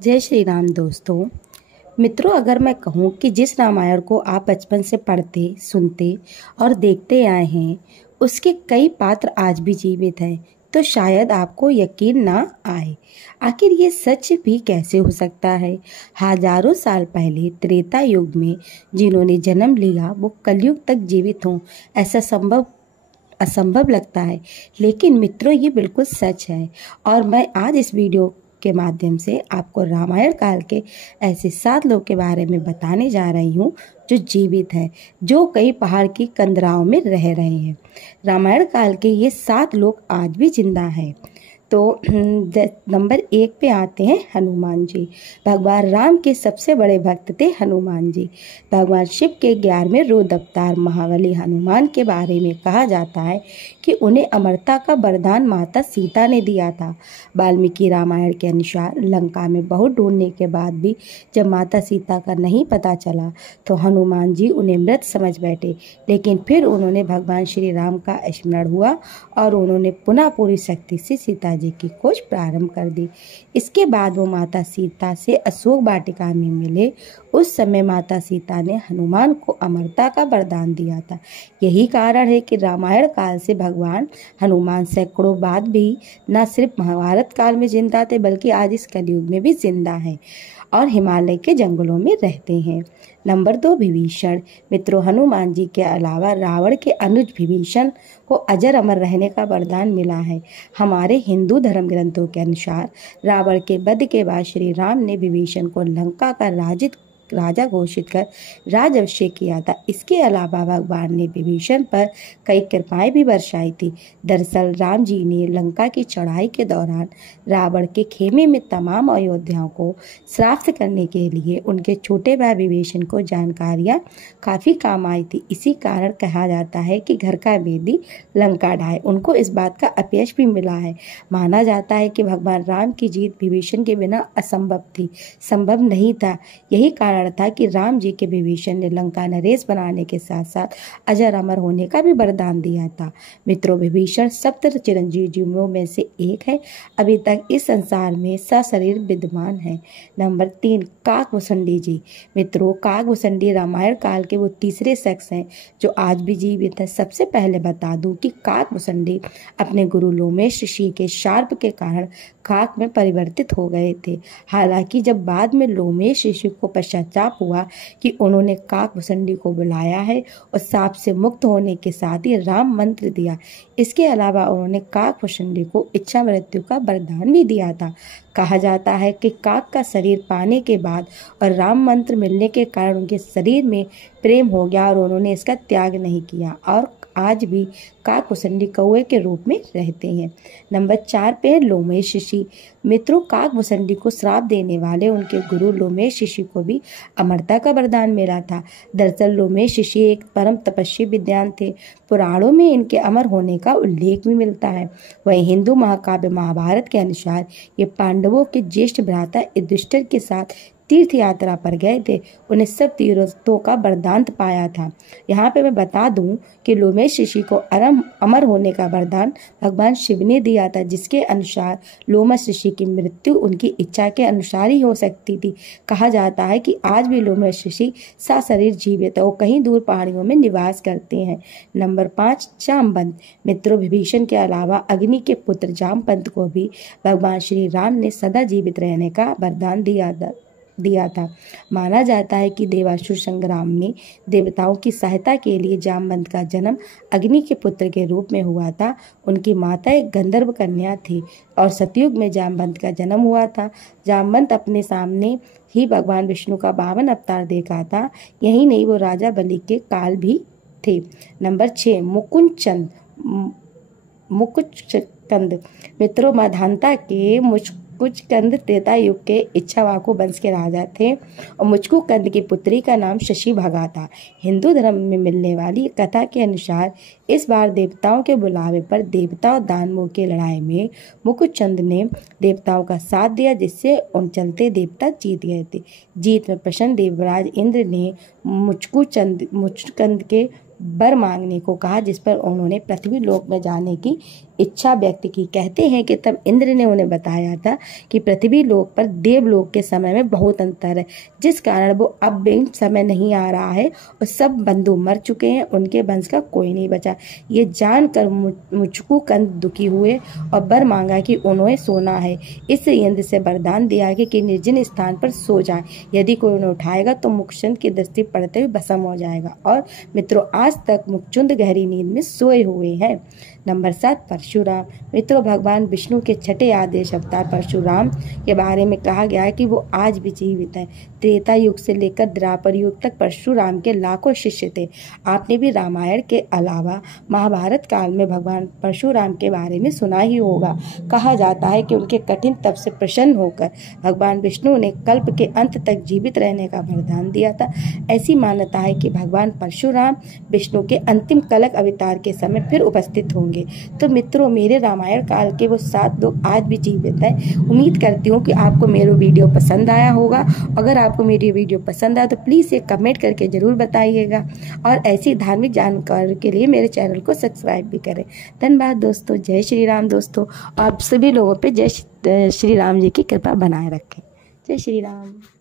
जय श्री राम दोस्तों। मित्रों, अगर मैं कहूँ कि जिस रामायण को आप बचपन से पढ़ते, सुनते और देखते आए हैं, उसके कई पात्र आज भी जीवित हैं, तो शायद आपको यकीन ना आए। आखिर ये सच भी कैसे हो सकता है? हजारों साल पहले त्रेता युग में जिन्होंने जन्म लिया वो कलयुग तक जीवित हों, ऐसा असंभव लगता है, लेकिन मित्रों ये बिल्कुल सच है। और मैं आज इस वीडियो के माध्यम से आपको रामायण काल के ऐसे 7 लोग के बारे में बताने जा रही हूँ जो जीवित हैं, जो कई पहाड़ की कंदराओं में रह रहे हैं। रामायण काल के ये 7 लोग आज भी जिंदा हैं। तो नंबर 1 पे आते हैं हनुमान जी। भगवान राम के सबसे बड़े भक्त थे हनुमान जी। भगवान शिव के 11वें रुद्र अवतार महाबली हनुमान के बारे में कहा जाता है कि उन्हें अमरता का वरदान माता सीता ने दिया था। वाल्मीकि रामायण के अनुसार लंका में बहुत ढूंढने के बाद भी जब माता सीता का नहीं पता चला तो हनुमान जी उन्हें मृत समझ बैठे, लेकिन फिर उन्होंने भगवान श्री राम का स्मरण हुआ और उन्होंने पुनः पूरी शक्ति से सीता जी की खोज प्रारंभ कर दी। इसके बाद वो माता सीता से अशोक वाटिका में मिले। उस समय माता सीता ने हनुमान को अमरता का वरदान दिया था। यही कारण है कि रामायण काल से भगवान हनुमान सैकड़ों बाद भी न सिर्फ महाभारत काल में जिंदा थे, बल्कि आज इस कलयुग में भी जिंदा हैं और हिमालय के जंगलों में रहते हैं। नंबर 2, विभीषण। मित्रों, हनुमान जी के अलावा रावण के अनुज विभीषण को अजर अमर रहने का वरदान मिला है। हमारे हिंदू धर्म ग्रंथों के अनुसार रावण के वध के बाद श्री राम ने विभीषण को लंका का राजा घोषित कर राजाभिषेक किया था। इसके अलावा भगवान ने विभीषण पर कई कृपाएं भी बरसाई थी। दरअसल राम जी ने लंका की चढ़ाई के दौरान रावण के खेमे में तमाम अयोध्याओं को श्राप करने के लिए उनके छोटे भाई विभीषण को जानकारियां काफी काम आई थी। इसी कारण कहा जाता है कि घर का वेदी लंका ढाए। उनको इस बात का अपयश भी मिला है। माना जाता है कि भगवान राम की जीत विभीषण के बिना असंभव थी, संभव नहीं था। यही कारण था कि राम जी के विभीषण ने लंका नरेश बनाने के साथ साथ अजर अमर होने का भी वरदान दिया था। मित्रों, विभीषण सप्त चिरंजीवियों में से एक है। अभी तक इस संसार में सशरीर विद्यमान है। नंबर 3, काकभूषणी जी। मित्रों, काकभूषणी रामायण काल के वो तीसरे शख्स हैं जो आज भी जीवित है। सबसे पहले बता दूं कि काकभूषणी अपने गुरु लोमेश ऋषि के शार्प के कारण काक में परिवर्तित हो गए थे। हालांकि जब बाद में लोमेश ऋषि को पश्चाताप हुआ कि उन्होंने काकभूषणी को बुलाया है और साप से मुक्त होने के साथ ही राम मंत्र दिया। इसके अलावा उन्होंने काकभूषणी को इच्छा मृत्यु का वरदान भी दिया था। कहा जाता है कि काक का शरीर पाने के बाद और राम मंत्र मिलने के कारण उनके शरीर में प्रेम हो गया और उन्होंने इसका त्याग नहीं किया और आज भी काकभूषणी कौवे के रूप में रहते हैं। नंबर 4 पे लोमेश ऋषि। मित्रों, काकभूषणी को श्राप देने वाले उनके गुरु लोमेश ऋषि को भी अमरता का वरदान मिला था। दरअसल लोमेश ऋषि एक परम तपस्वी विद्वान थे। पुराणों में इनके अमर होने का उल्लेख भी मिलता है। वहीं हिंदू महाकाव्य महाभारत के अनुसार ये पांडवों के ज्येष्ठ भ्राता युधिष्ठिर के साथ तीर्थ यात्रा पर गए थे। उन्हें सब तीर्थों का वरदान पाया था। यहाँ पे मैं बता दूं कि लोमेश ऋषि को अमर होने का वरदान भगवान शिव ने दिया था, जिसके अनुसार लोमेश ऋषि की मृत्यु उनकी इच्छा के अनुसार ही हो सकती थी। कहा जाता है कि आज भी लोमेश ऋषि सशरीर जीवित है और कहीं दूर पहाड़ियों में निवास करते हैं। नंबर 5, जामवंत। मित्रों, विभीषण के अलावा अग्नि के पुत्र जामवंत को भी भगवान श्री राम ने सदा जीवित रहने का वरदान दिया था। माना जाता है कि देवासुर संग्राम में देवताओं की सहायता के लिए जामवंत का जन्म अग्नि के पुत्र के रूप में हुआ था। उनकी माता एक गंधर्व कन्या थी और सतयुग में जामवंत का जन्म हुआ था। जामवंत अपने सामने ही भगवान विष्णु का 52 अवतार देखा था। यही नहीं, वो राजा बलि के काल भी थे। नंबर 6, मुकुचकंद। मित्रों, माधानता के मुचकुचकंद त्रेता युग के इक्ष्वाकु वंश के राजा थे और मुचकुकंद की पुत्री का नाम शशिभगा था। हिंदू धर्म में मिलने वाली कथा के अनुसार इस बार देवताओं के बुलावे पर देवता और दानवों की लड़ाई में मुकुचंद ने देवताओं का साथ दिया, जिससे उन चलते देवता जीत गए थे। जीत में प्रसन्न देवराज इंद्र ने मुचकुकंद के वर मांगने को कहा, जिस पर उन्होंने पृथ्वी लोक में जाने की इच्छा व्यक्त की। कहते हैं कि तब इंद्र ने उन्हें बताया था कि पृथ्वी लोक पर देवलोक के समय में बहुत अंतर है, जिस कारण वो अब भी समय नहीं आ रहा है और सब बंधु मर चुके हैं, उनके वंश का कोई नहीं बचा। ये जानकर मुचकू कंद दुखी हुए और वर मांगा कि उन्हें सोना है। इसलिए इंद्र से वरदान दिया कि निर्जन स्थान पर सो जाए, यदि कोई उन्हें उठाएगा तो मुखचुंद की दृष्टि पड़ते हुए भस्म हो जाएगा। और मित्रों, आज तक मुखचुंद गहरी नींद में सोए हुए हैं। नंबर 7, परशुराम। मित्रों, भगवान विष्णु के छठे आदेश अवतार परशुराम के बारे में कहा गया है कि वो आज भी जीवित है। त्रेता युग से लेकर द्वापर युग तक परशुराम के लाखों शिष्य थे। आपने भी रामायण के अलावा महाभारत काल में भगवान परशुराम के बारे में सुना ही होगा। कहा जाता है कि उनके कठिन तप से प्रसन्न होकर भगवान विष्णु ने कल्प के अंत तक जीवित रहने का वरदान दिया था। ऐसी मान्यता है कि भगवान परशुराम विष्णु के अंतिम कलक अवतार के समय फिर उपस्थित होंगे। तो मित्रों, मेरे रामायण काल के वो 7 लोग आज भी जीवित हैं। उम्मीद करती हूँ कि आपको मेरा वीडियो पसंद आया होगा। अगर आपको मेरी वीडियो पसंद आया तो प्लीज़ एक कमेंट करके ज़रूर बताइएगा और ऐसी धार्मिक जानकारी के लिए मेरे चैनल को सब्सक्राइब भी करें। धन्यवाद दोस्तों। जय श्री राम दोस्तों। आप सभी लोगों पे जय श्री राम जी की कृपा बनाए रखें। जय श्री राम।